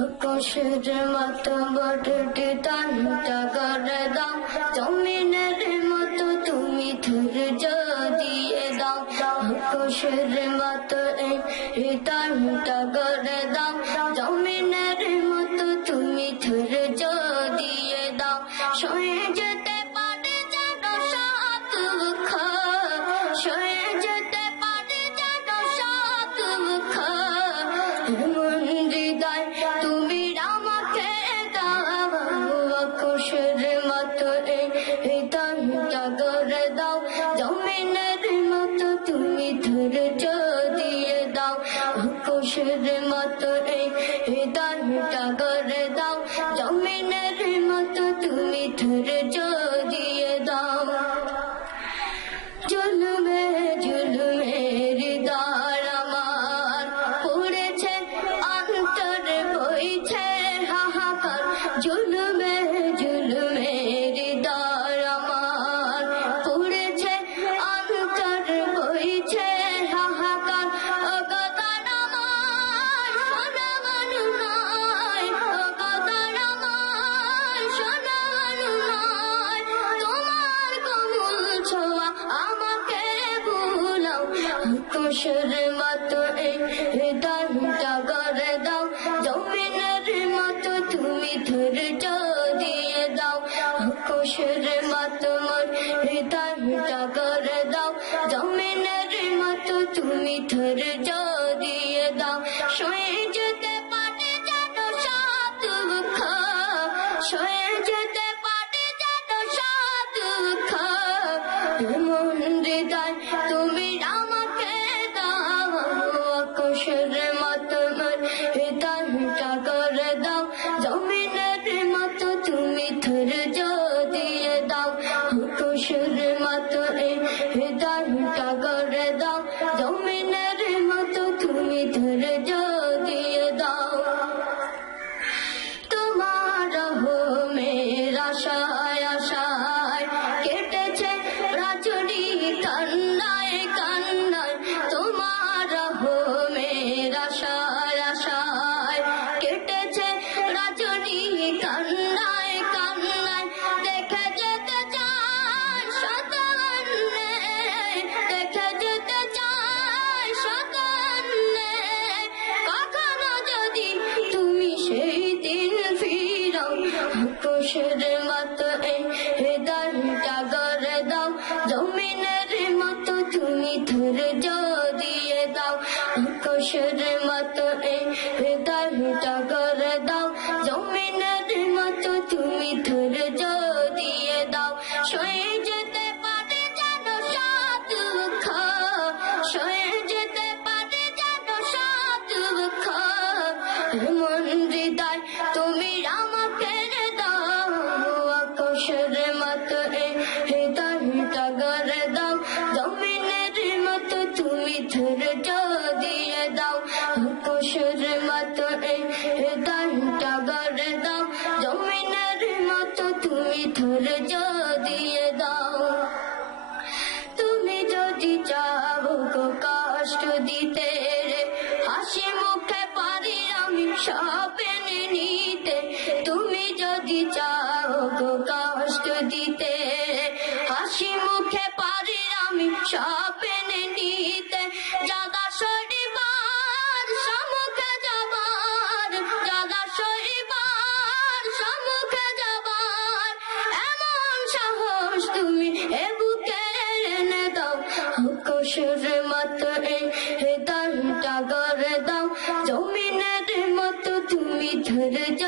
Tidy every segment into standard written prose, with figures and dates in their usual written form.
আকাশের মতো বটটি তানটা করে দাও, জমিনের মতো তুমি ধৈর্য দিয়ে দাও। আকাশের মতো এই তানটা করে দাও, জমিনের মতো তুমি ধৈর্য দিয়ে দাও। সয়ে যেতে পারে যেন সাত দুঃখ, সয়ে যেতে পারে যেন সাত দুঃখ। এমন হৃদয় তুমি আমাকে দাও, আকাশের মতো এই তানটা করে দাও, জমিনের মতো তুমি ধৈর্য দিয়ে দাও। আকাশের মতো এই তানটা করে দাও, জমিনের মতো তুমি ধৈর্য দিয়ে দাও। জুলুমে জুলুমে হৃদয় আমার পড়েছে, অন্তরে বইছে হাহাকার। জুলুমে জুলুমে হৃদয় আমার পড়েছে, অন্তরে বইছে হাহাকার। অগদার আমার সোনা মানু নয়, অগদার আমার সোনা মানু নয়, তোমার কোমল ছোঁয়া আমাকে ভুলাও। আকাশের মতো এই তানটা করে দাও, জমিনের মতো তুমি ধৈর্য দিয়ে দাও। আকাশের মতো এই তানটা করে দাও, জমিনের মতো তুমি ধৈর্য দিয়ে দাও। সয়ে যেতে পারে যেন সাত দুঃখ, সয়ে যেতে পারে যেন সাত দুঃখ। এমন হৃদয় তুমি আমাকে দাও, আকাশের মতো এই তানটা করে দাও, জমিনের মতো তুমি ধৈর্য দিয়ে দাও। আকাশের মতো এই তানটা করে দাও, জমিনের মতো তুমি ধৈর্য দিয়ে দাও। তোমার রহমের আশায় আশায় কেটেছে রাজনী কান্নায় কান্নায়। তোমার রহমের আশায় আশায় কেটেছে রাজনী কান্নায় কান্নায়। দেখে যেতে চাই শত অন্যায়, দেখে যেতে চাই শত অন্যায়। কখনো যদি তুমি সেই দিন ফিরাও, আকাশের মতো এই তানটা করে দাও, জমিনের মতো তুমি ধৈর্য দিয়ে দাও। আকাশের মতো এই তানটা করে দাও, জমিনের মতো তুমি ধৈর্য দিয়ে দাও। সয়ে যেতে পারে যেন সাত দুঃখ, সয়ে যেতে পারে যেন সাত দুঃখ। এমন হৃদয় তুমি আমাকে দাও, আকাশের মতো এই তানটা করে দাও, জমিনের মতো তুমি ধৈর্য দিয়ে দাও। আকাশের মতো এই তানটা করে দাও, জমিনের মতো তুমি ধৈর্য দিয়ে দাও। তুমি যদি চাও গো কষ্ট দিতে, হাসি মুখে পারি আমি সব এনে নিতে। তুমি যদি চাও গো কষ্ট দিতে, হাসি মুখে পারি আমি সব এনে নিতে। জাগা শরীবার সম্মুখে যাবার, জাগা শরীবার সম্মুখে যাবার, এমন সাহস তুমি এ বুকে এনে দাও। আকাশের মতো এই তানটা করে দাও, জমিনের মতো তুমি ধৈর্য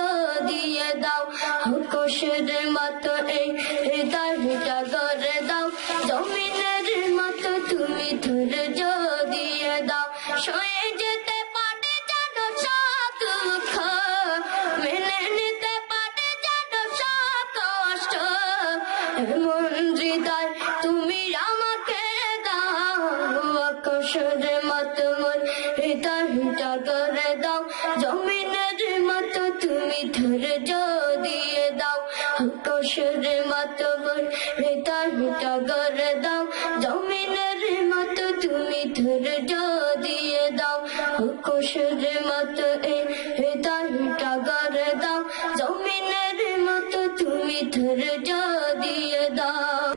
দিয়ে দাও। আকাশের মতো এই তানটা করে দাও, জমিনের মতো তুমি ধৈর্য দিয়ে দাও। সয়ে যেতে পারে যেন সাত দুঃখ, মেনে নিতে পারে যেন সাত কষ্ট। এমন হৃদয় তুমি আমাকে দাও, আকাশের মতো এই তানটা করে দাও, জমিনের মতো তুমি ধৈর্য দিয়ে দাও। আকাশের মতো এই তানটা করে দাও, জমিনের মতো তুমি ধৈর্য দিয়ে কোষের মতো হৃদয়টা গড়ে দাও, জমিনের মতো তুমি ধৈর্য